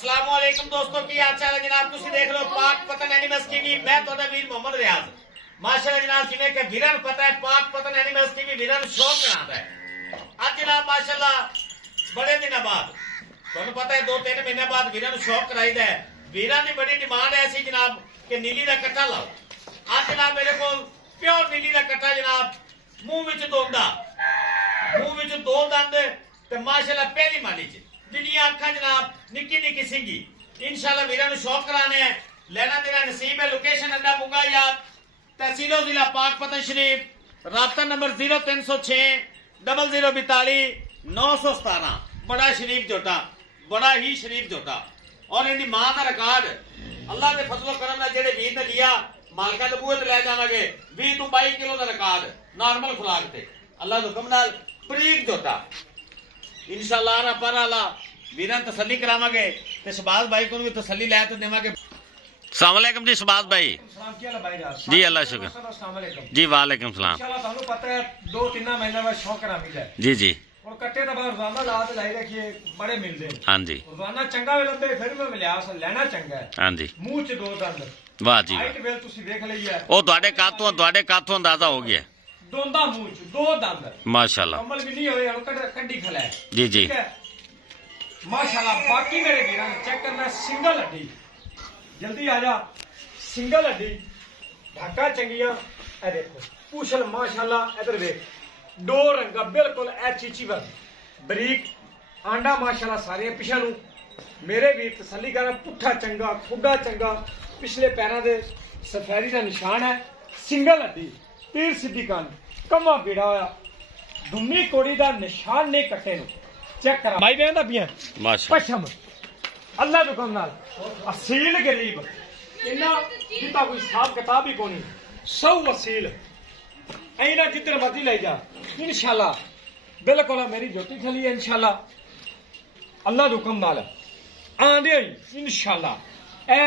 अस्सलाम वालेकुम दोस्तों की हाल चाल है जनाब तुसी देख लो पाक पतन एनिमल्स टीवी मैं ਤੁਹਾਡਾ ਵੀਰ ਮੁਹੰਮਦ ਰਿਆਜ਼ ਮਾਸ਼ਾਅੱਲਾ ਜਨਾਬ ਜਿਵੇਂ ਕਿ ਵੀਰਾਂ ਨੂੰ ਪਤਾ ਹੈ ਪਾਕ ਪਤਨ ਐਨੀਮल्स टीवी ਵੀਰਾਂ ਨੂੰ ਸ਼ੌਕ ਕਰਾਉਂਦਾ ਹੈ ਅੱਜ ਜਨਾਬ ਮਾਸ਼ਾਅੱਲਾ ਬੜੇ ਦਿਨਾਂ ਬਾਅਦ ਤੁਹਾਨੂੰ ਪਤਾ ਹੈ 2-3 ਮਹੀਨੇ ਬਾਅਦ ਵੀਰਾਂ ਨੂੰ ਸ਼ੌਕ ਕਰਾਈਦਾ ਹੈ ਵੀਰਾਂ ਦੀ ਬੜੀ ਡਿਮਾਂਡ ਹੈ ਸੀ ਜਨਾਬ ਕਿ ਨੀਲੀ ਦਾ ਕੱਟਾ ਲਾਓ ਅੱਜ ਜਨਾਬ ਮੇਰੇ ਕੋਲ ਪਿਓਰ ਨੀਲੀ ਦਾ ਕੱਟਾ ਜਨਾਬ ਮੂੰਹ ਵਿੱਚ ਦੋਂਦਾ ਮੂੰਹ ਵਿੱਚ ਦੋ ਦੰਦ ਤੇ ਮਾਸ਼ਾਅੱਲਾ ਪਹਿਲੀ ਮਾਲੀ ਚ बिलियां अखा जनाब निक्की निक्की सिंगी इंशाल्लाह वीरा नु शौक कराने हैं लेना देना नसीब है लोकेशन अड्डा मुंगा याद तहसीलो जिला पाक पतन शरीफ राब्ता नंबर 0306 0042 917 बड़ा शरीफ जोटा बड़ा ही शरीफ जोटा और इनकी मां का रिकॉर्ड अल्लाह के फजलो करम नाल जेड़े वीर ने लिया मालका दे बूहे ते ले जावांगे 20 तो 22 किलो का रिकॉर्ड नॉर्मल खुराक ते अल्लाह दे हुक्म नाल बरीक जोटा इंशाअल्लाह ना पर आला वीरां तसल्ली करावांगे ते शहबाज भाई को भी तसल्ली लै ते देवांगे। अस्सलाम वालेकुम जी शहबाज भाई जी अल्लाह शुक्र जी वालेकुम सलाम इंशाअल्लाह थानू पता है 2-3 महीने बाद शौक करामीदा है जी जी और कट्टे दा बाद रोजाना ला ते लाई रखिए बड़े मिलदे हां जी रोजाना चंगा वे लंबे फिर मैं मिलियास लेना चंगा है हां जी मुंह च दो दंद वाह जी हाइट वेल तुसी देख लई है ओ ਤੁਹਾਡੇ ਕਾਤੋਂ अंदाजा हो गया दोंदा मुंह च दो दंद माशाल्लाह कमल भी नहीं होए और कड्डी खला है जी जी ठीक है माशाल्लाह बाकी मेरे वीरां चेक करना सिंगल हड्डी जल्दी आ जा सिंगल हड्डी ढाका चंगियां ए देखो पूछल माशाल्लाह इधर देख दो रंगा बिल्कुल ए चीची वर बरीक आंडा माशाल्लाह सारे पिछा नु मेरे वीर तसल्ली करना पुट्ठा चंगा खुड्डा चंगा पिछले पैरों दे सफेदी का निशान है सिंगल हड्डी तीर सीधी कान कमा पीड़ा होया दुम्मी कोड़ी दा निशान नहीं कट्टे नु चेक करा भाई बेंदा पिया माशाल्लाह पछम अल्लाह दे हुक्म नाल असील गरीब इन्ना जिता कोई हिसाब किताब ही कोनी सौ असील ऐना जिधर मर्जी ले जा इंशाल्लाह बिल्कुल मेरी जोटी खली है इंशाल्लाह अल्लाह दे हुक्म नाल आंदे इंशाल्लाह ए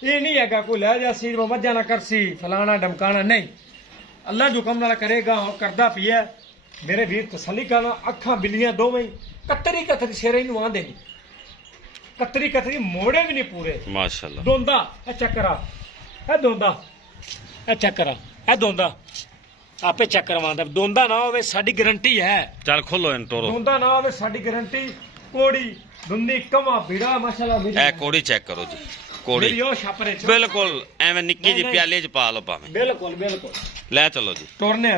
ये नहीं हैगा कोई ले जा सी मज्जा ना करसी फलाना डमकाना नहीं अल्लाह जो हुक्म नाल करेगा और करदा पिया मेरे वीर तसल्ली करना अखा बिल्लियां दोवें कतरी कतरी शेरे नु आंदे नहीं कतरी कतरी मोड़े भी नहीं पूरे माशाल्लाह दोंदा ए चक्करा ए दोंदा ए चक्करा ए दोंदा आपे चेक करवांदा दोंदा ना होवे साडी गारंटी है चल खोलो इन तोरो दोंदा ना होवे साडी गारंटी कोड़ी दुंदी कमा भीड़ा माशाल्लाह ए कोड़ी चेक करो जी कोड़ी मेरी ओ छापरे च बिल्कुल एवें निक्की जी प्याले च पा लो भावें बिल्कुल बिल्कुल ले चलो जी टोरने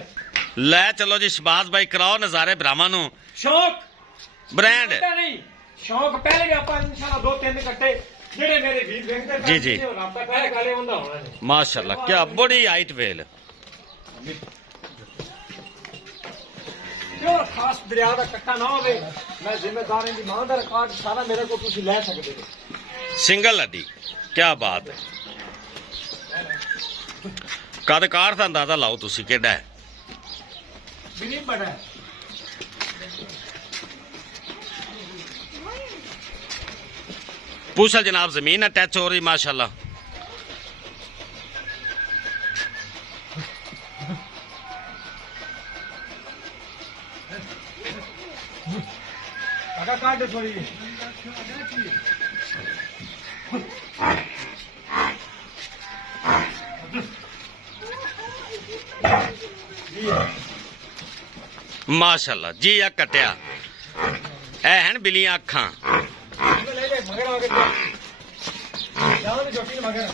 ले चलो जी शहबाज भाई कराओ नजारे ब्राह्मण नु शौक ब्रांड कट्टा नहीं शौक पहले भी आपा इंशाल्लाह 2-3 कट्टे जेड़े मेरे वीर देखदे जी, जी। राब्ता पहले काले होंदा होना है माशाल्लाह क्या बड़ी हाइट वेल जो खास दरिया दा कट्टा ना होवे मैं जिम्मेदार दी मां दा रिकॉर्ड सारा मेरे को तुसी ले सकदे हो सिंगल हड्डी क्या बात है कद कार दा अंदाजा लाओ तुसी केड़ा है बिनी बड़ा है पूछल जनाब जमीन अटैच हो रही माशाल्लाह काका काट दे थोड़ी माशाल्लाह जी आ कटिया ए हैं बिलियां अखा ले ले मगर आगे जाओ ने जोटी मगर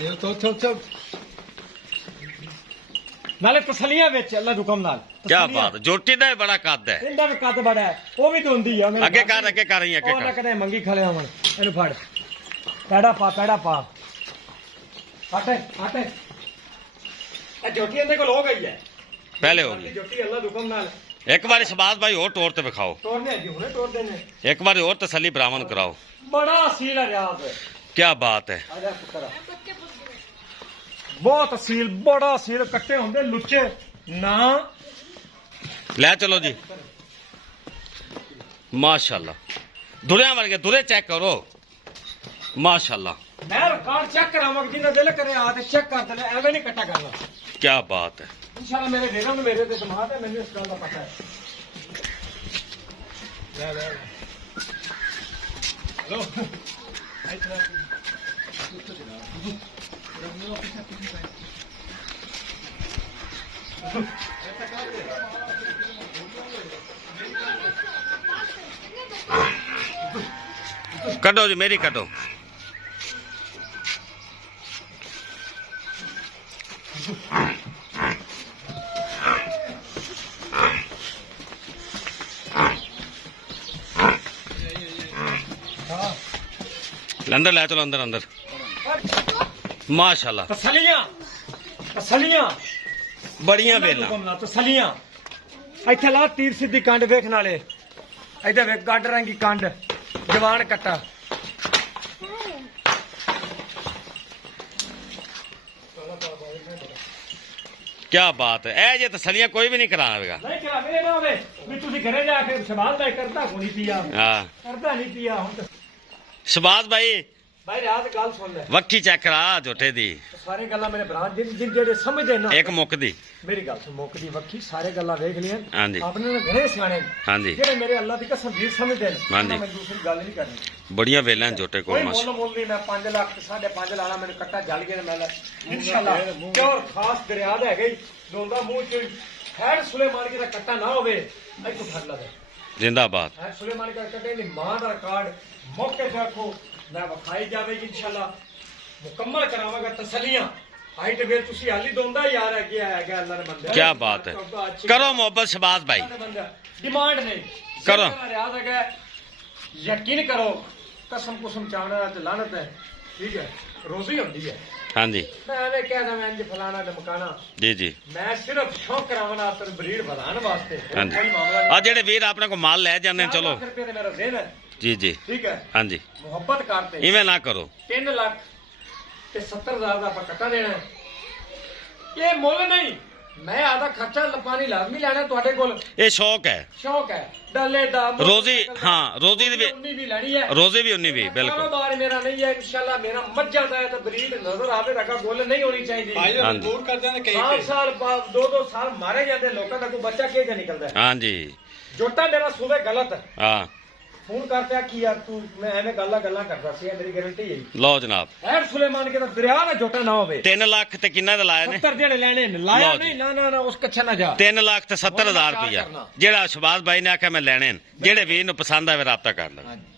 ये तो नाले तसलियां बेच अल्लाह हुक्म नाल क्या बात जोटी दा बड़ा कद है इंदा भी कद बड़ा है वो भी धोंदी है अगे कर रही अगे कर कदे मंगी खले हमन एनु फड़ पैड़ा पा हटे हटे ए जोटी इंदे कोल हो गई है पहले हो गई जोटी अल्लाह हुक्म नाल एक बार शहबाज भाई और तोड़ ते दिखाओ तोड़ने जी हुने तोड़ देने एक बार और तसल्ली ब्राह्मण कराओ बड़ा असील है रियाज क्या बात है आजा पुत्रा बहुत असील बड़ा असील कट्टे होंदे लुच्चे ना ले चलो जी माशाल्लाह दुरिया वर्गे दुरे चेक करो माशाल्लाह मैं रिकॉर्ड चेक करावां जिन्ना दिल करे आ ते चेक कर दे एवें नहीं कट्टा करना क्या बात है इंशाल्लाह मेरे वीरों ਨੂੰ ਮੇਰੇ ਤੇ ਦਿਮਾਗ ਹੈ ਮੈਨੂੰ ਇਸ ਗੱਲ ਦਾ ਪਤਾ ਹੈ ਲੈ हेलो कटो जी मेरी कटो अंदर ले चलो अंदर अंदर माशाल्लाह तसलियां तसलियां बड़ियां बेला तसलियां ਇੱਥੇ ਲਾ ਤੀਰ ਸਿੱਧੀ ਕੰਡ ਵੇਖਣ ਵਾਲੇ ਇੱਧਰ ਵੇਖ ਗੱਡ ਰੰਗੀ ਕੰਡ ਜਵਾਨ ਕੱਟਾ क्या बात है ए जे तसलियां कोई भी नहीं करावेगा ਨਹੀਂ ਕਰਾ ਮੇਰੇ ਨਾ ਹੋਵੇ ਵੀ ਤੁਸੀਂ ਘਰੇ ਜਾ ਕੇ ਸਵਾਲ ਦਾ ਕਰਦਾ ਕੋਈ ਨਹੀਂ ਪੀਆ हाँ ਕਰਦਾ ਨਹੀਂ ਪੀਆ ਹੁਣ शबाज भाई ਭਾਈ ਰਾਤ ਗੱਲ ਸੁਣ ਲੈ वक्की चेक करा जोटे दी ਸਾਰੇ ਗੱਲਾਂ ਮੇਰੇ ਭਰਾ ਜਿਹੜੇ ਸਮਝਦੇ ਨਾ एक मुक दी ਮੇਰੀ ਗੱਲ ਸੁਣ ਮੁੱਕ ਦੀ ਵੱਖੀ ਸਾਰੇ ਗੱਲਾਂ ਵੇਖ ਲੀਆਂ ਹਾਂਜੀ। ਆਪਣੇ ਨਾਲ ਘਰੇ ਸਿਆਣੇ ਹਾਂਜੀ। ਜਿਹੜੇ ਮੇਰੇ ਅੱਲਾ ਦੀ ਕਸਮ ਵੀਰ ਸਮਝਦੇ ਨੇ ਹਾਂਜੀ। ਮੈਂ ਦੂਸਰੀ ਗੱਲ ਨਹੀਂ ਕਰਨੀ बढ़िया बेला जोटे को ਕੋਈ माशा ਮੁੱਲ ਮੁੱਲ ਨਹੀਂ ਮੈਂ 5 ਲੱਖ 5.5 ਲਾਣਾ ਮੈਨੂੰ ਕੱਟਾ ਜਲ ਗਿਆ ਮੈਂ ਇਨਸ਼ਾਅੱਲਾ ਕਿਉਂ ਖਾਸ ਦਰਿਆ ਦਾ ਹੈਗਾ ਹੀ ਦੋਂਦਾ ਮੂੰਹ ਚ ਹੈਡ ਸੁਲੇਮਾਨ ਦਾ ਕੱਟਾ ਨਾ ਹੋਵੇ ਇੱਥੋਂ ਫੜ ਲਾ ਦੇ जिंदाबाद ਹੈਡ ਸੁਲੇਮਾਨ ਦਾ ਕੱਟੇ ਦੀ ਮਾਂ ਦਾ ਰਿਕਾਰਡ ਮੌਕੇ ਤੇ ਆਖੋ ਮੈਂ ਵਿਖਾਈ ਜਾਵੇਗੀ ਇਨਸ਼ਾਅੱਲਾ ਮੁਕੰਮਲ ਕਰਾਵਾਂਗਾ ਤਸਲੀਆਂ ਹਾਈਟ ਵੇ ਤੁਸੀਂ ਹਾਲੀ ਦੋਂਦਾ ਯਾਰ ਅੱਗੇ ਆਇਆ ਗਿਆ ਅੱਲਾ ਨੇ ਬੰਦੇ क्या बात है करो मोहब्बत शबाज भाई डिमांड नहीं करो। याद है यकीन करो कसम कुसम चावना ते लानत है ठीक है रोजी होती है हाँ जी मैं एवे कहदा मैं इंज फलाना ते मकाना जी जी मैं सिर्फ शौक करावना ते ब्रीड बढ़ाने वास्ते हाँ जी कोई मामला नहीं आ जेड़े वीर अपने को माल ले जाने चलो 4 लाख रुपए ते मेरा देन है जी जी ठीक है हाँ जी मोहब्बत करते इवें ना करो 3 लाख ਤੇ 70,000 ਦਾ ਆਪਾਂ ਕੱਟਾ ਦੇਣਾ ਇਹ ਮੁੱਲ ਨਹੀਂ ਮੈਂ ਆਦਾ ਖਰਚਾ ਲਪਾਣੀ ਲਾਜ਼ਮੀ ਲੈਣਾ ਤੁਹਾਡੇ ਕੋਲ ये शौक है ਸ਼ੌਕ ਹੈ ਡਾਲੇ ਦਾ रोजी हाँ रोजी दी भी ਉਨੀ ਵੀ ਲੈਣੀ ਹੈ रोजी भी उन्नी भी बिल्कुल ਕਾਰੋਬਾਰ ਮੇਰਾ ਨਹੀਂ ਹੈ ਇਨਸ਼ਾਅੱਲਾ ਮੇਰਾ ਮੱਝਾਂ ਦਾ ਹੈ ਤਾਂ ਬਰੀਡ ਨਜ਼ਰ ਆਵੇ ਰਗਾ ਗੋਲ ਨਹੀਂ ਹੋਣੀ ਚਾਹੀਦੀ हाँ जी ਦੂਰ ਕਰ ਜਾਂਦੇ ਸਾਲ ਸਾਲ ਬਾਅਦ 2-2 ਸਾਲ ਮਾਰੇ ਜਾਂਦੇ ਲੋਕਾਂ ਦਾ ਕੋਈ ਬੱਚਾ ਕਿਹਦਾ ਨਿਕਲਦਾ ਹੈ हाँ जी ਜੋਟਾ ਮੇਰਾ ਸੂਬੇ ਗਲਤ ਹੈ हाँ ਫੋਨ ਕਰਤੇ ਆ ਕੀ ਯਾਰ ਤੂੰ ਮੈਂ ਐਵੇਂ ਗੱਲਾਂ ਕਰਦਾ ਸੀ ਮੇਰੀ ਗਾਰੰਟੀ ਹੈ लो जनाब ਐਡ ਸੁਲੇਮਾਨ ਕੇ ਤਾਂ ਦਰਿਆ ਦਾ ਜੋਟਾ ਨਾ ਹੋਵੇ 3 लाख ते किन्ना दा लाए ने 70 ਜਿਹੜੇ ਲੈਣੇ ਨੇ ਲਾਇਆ ਲਓ ਜੀ। ਨਹੀਂ ਨਾ ਨਾ ਉਸ ਕੱਛਾ ਨਾ ਜਾ 3 लाख ते 70,000 रुपया जेड़ा शबाज भाई ने आख्या मैं लेने न जेड़े वीर नु पसंद आवे राबता कर लो ਹਾਂਜੀ